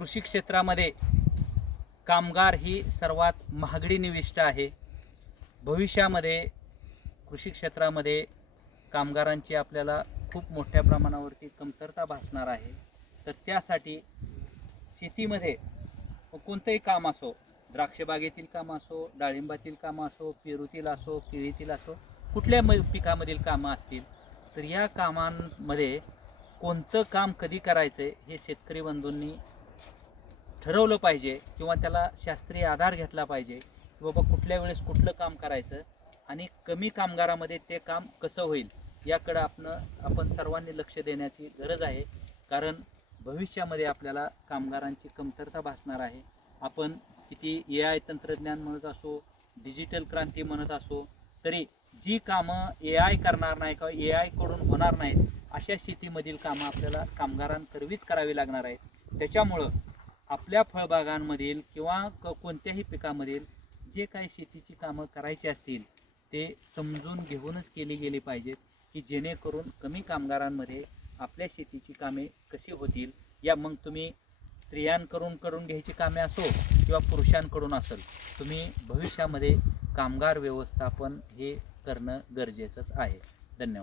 कृषी क्षेत्रामध्ये कामगार ही सर्वात महागडी निविष्ट आहे. भविष्यामध्ये कृषी क्षेत्रामध्ये कामगारांची आपल्याला खूप मोठ्या प्रमाणावरती कमतरता भासणार आहे. तर त्यासाठी शेतीमध्ये कोणतंही काम असो, द्राक्षबागेतील काम असो, डाळिंबातील काम असो, पेरूतील असो, केळीतील असो, कुठल्या पिकामधील कामं असतील, तर या कामांमध्ये कोणतं काम कधी करायचं हे शेतकरी बंधूंनी ठरवलं पाहिजे किंवा त्याला शास्त्रीय आधार घेतला पाहिजे की बाबा कुठल्या वेळेस कुठलं काम करायचं आणि कमी कामगारामध्ये ते काम कसं होईल याकडं आपण सर्वांनी लक्ष देण्याची गरज आहे. कारण भविष्यामध्ये आपल्याला कामगारांची कमतरता भासणार आहे. आपण किती AI तंत्रज्ञान म्हणत असो, डिजिटल क्रांती म्हणत असो, तरी जी कामं AI करणार नाही किंवा AI कडून होणार नाहीत अशा शेतीमधील कामं आपल्याला कामगारांकरवीच करावी लागणार आहेत. त्याच्यामुळं आपल्या फळबागांमधील किंवा कोणत्याही पिकामधील जे काही शेतीची कामं करायची असतील ते समजून घेऊनच केली गेली पाहिजेत की जेणेकरून कमी कामगारांमध्ये आपल्या शेतीची कामे कशी होतील. या मग तुम्ही स्त्रियांकडून घ्यायची कामे असो किंवा पुरुषांकडून असेल, तुम्ही भविष्यामध्ये कामगार व्यवस्थापन हे करणं गरजेचंच आहे. धन्यवाद.